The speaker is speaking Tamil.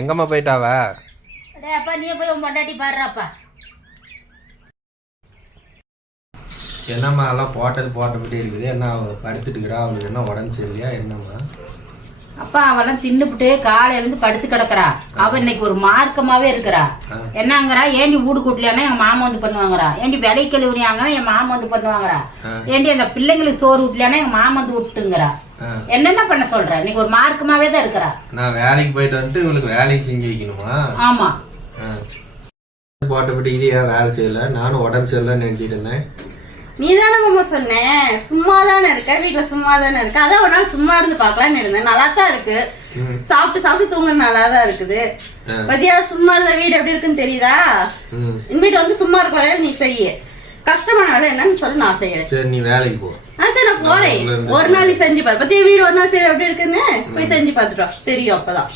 எங்கம்மா போயிட்டாவ? அப்பா நீ போய் உன் பொண்டாட்டி பாடுறாப்பா. என்னம்மா எல்லாம் போட்டபடி இருக்குது. என்ன அவ படுத்துட்டு இருக்கிறா? அவளுக்கு என்ன உடம்பு சரியில்லையா என்னம்மா? அப்பா அவெல்லாம் தின்னுபிட்டு காலையில இருந்து படுத்து கிடக்குறா. அவ இன்னைக்கு ஒரு மார்க்கமாவே இருக்கிறா. என்னங்கிறா, ஏண்டி வீடு கூட்டலையானா எங்க மாமா வந்து பண்ணுவாங்கறா, ஏண்டி விலை கழுவுனியாங்கன்னா என் மாமா வந்து பண்ணுவாங்கறா, ஏண்டி அந்த பிள்ளைங்களுக்கு சோறு ஊட்டலையானா எங்க மாமா வந்து விட்டுங்கிறா. என்னென்ன பண்ண சொல்ற? இன்னைக்கு ஒரு மார்க்கமாவே தான் இருக்கிறா. நான் வேலைக்கு போயிட்டு வந்துட்டு இவளுக்கு வேலையை செஞ்சு வைக்கணுமா? ஆமா. போட்டபடி இது ஏன் வேலை செய்யல? நானும் உடம்பு சரியில்லைன்னு நினைச்சிட்டு இருந்தேன். நீ தானே மாமா சொன்ன சும்மா தானே இருக்க, வீட்டுல சும்மா தானே இருக்க, அதான் ஒரு நாள் சும்மா இருந்து பாக்கலாம்னு இருந்தேன். நல்லா தான் இருக்கு, சாப்பிட்டு தூங்க நல்லா தான் இருக்குது. பத்தியா சும்மா இருந்த வீடு எப்படி இருக்குன்னு தெரியுதா? இனிமேட்டு வந்து சும்மா இருக்க வேலை நீ செய்ய, கஷ்டமான வேலை என்னன்னு சொல்லி நான் செய்யறேன். சரி நீ வேலைக்கு போ. சரி நான் போறேன். ஒரு நாள் நீ செஞ்சு பாரு. பத்தியா வீடு ஒரு நாள் செய்ய எப்படி இருக்குன்னு போய் செஞ்சு பாத்துட்டோம் தெரியும் அப்பதான்.